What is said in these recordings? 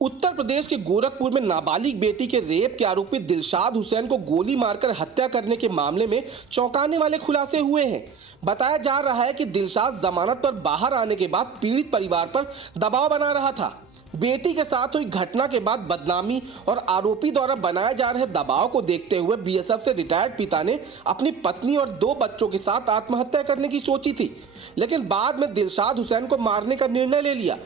उत्तर प्रदेश के गोरखपुर में नाबालिग बेटी के रेप के आरोपी दिलशाद हुसैन को गोली मारकर हत्या करने के मामले में चौंकाने वाले खुलासे हुए हैं। बताया जा रहा है कि दिलशाद जमानत पर बाहर आने के बाद पीड़ित परिवार पर दबाव बना रहा था। बेटी के साथ हुई घटना के बाद बदनामी और आरोपी द्वारा बनाए जा रहे दबाव को देखते हुए बीएसएफ से रिटायर्ड पिता ने अपनी पत्नी और 2 बच्चों के साथ आत्महत्या करने की सोची थी, लेकिन बाद में दिलशाद हुसैन को मारने का निर्णय ले लिया।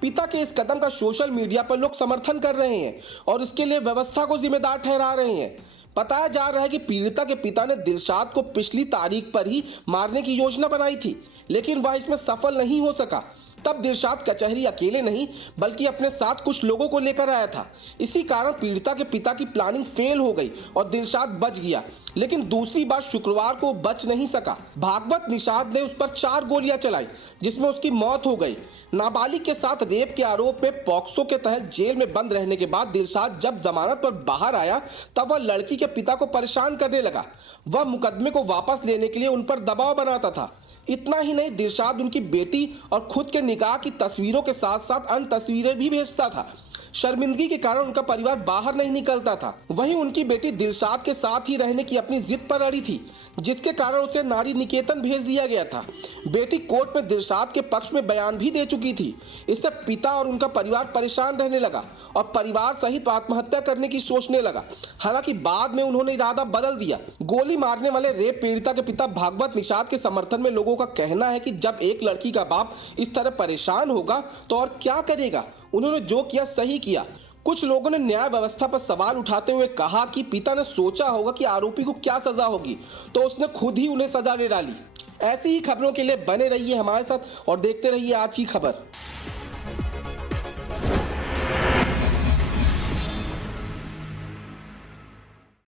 पिता के इस कदम का सोशल मीडिया पर लोग समर्थन कर रहे हैं और इसके लिए व्यवस्था को जिम्मेदार ठहरा रहे हैं। बताया जा रहा है कि पीड़िता के पिता ने दिलशाद को पिछली तारीख पर ही मारने की योजना बनाई थी, लेकिन वह इसमें सफल नहीं हो सका। तब दिलशाद कचहरी अकेले नहीं बल्कि अपने साथ कुछ लोगों को लेकर आया था। इसी कारण पीड़िता के पिता की प्लानिंग फेल हो गई और दिलशाद बच गया, लेकिन दूसरी बार शुक्रवार को बच नहीं सका। भागवत निषाद ने उस पर 4 गोलियां चलाई, जिसमें उसकी मौत हो गई। नाबालिग के साथ रेप के आरोप में पॉक्सो के तहत जेल में बंद रहने के बाद दिलशाद जब जमानत पर बाहर आया तब वह लड़की के पिता को परेशान करने लगा। वह मुकदमे को वापस लेने के लिए उन पर दबाव बनाता था। इतना ही नहीं, दिलशाद उनकी बेटी और खुद के निकाह की तस्वीरों के साथ साथ अन्य तस्वीरें भी भेजता था। शर्मिंदगी के कारण उनका परिवार बाहर नहीं निकलता था। वहीं उनकी बेटी दिलशाद के साथ ही रहने की अपनी जिद पर अड़ी थी, जिसके कारण उसे नारी निकेतन भेज दिया गया था। बेटी कोर्ट में दिलशाद के पक्ष में बयान भी दे चुकी थी। इससे पिता और उनका परिवार परेशान रहने लगा और परिवार सहित आत्महत्या करने की सोचने लगा। हालांकि बाद में उन्होंने इरादा बदल दिया। गोली मारने वाले रेप पीड़िता के पिता भागवत निषाद के समर्थन में लोगों का कहना है कि जब एक लड़की का बाप इस तरह परेशान होगा तो और क्या करेगा। उन्होंने जो किया सही किया। कुछ लोगों ने न्याय व्यवस्था पर सवाल उठाते हुए कहा कि पिता ने सोचा होगा कि आरोपी को क्या सजा होगी, तो उसने खुद ही उन्हें सजा दे डाली। ऐसी ही खबरों के लिए बने रहिए हमारे साथ और देखते रहिए आज की खबर।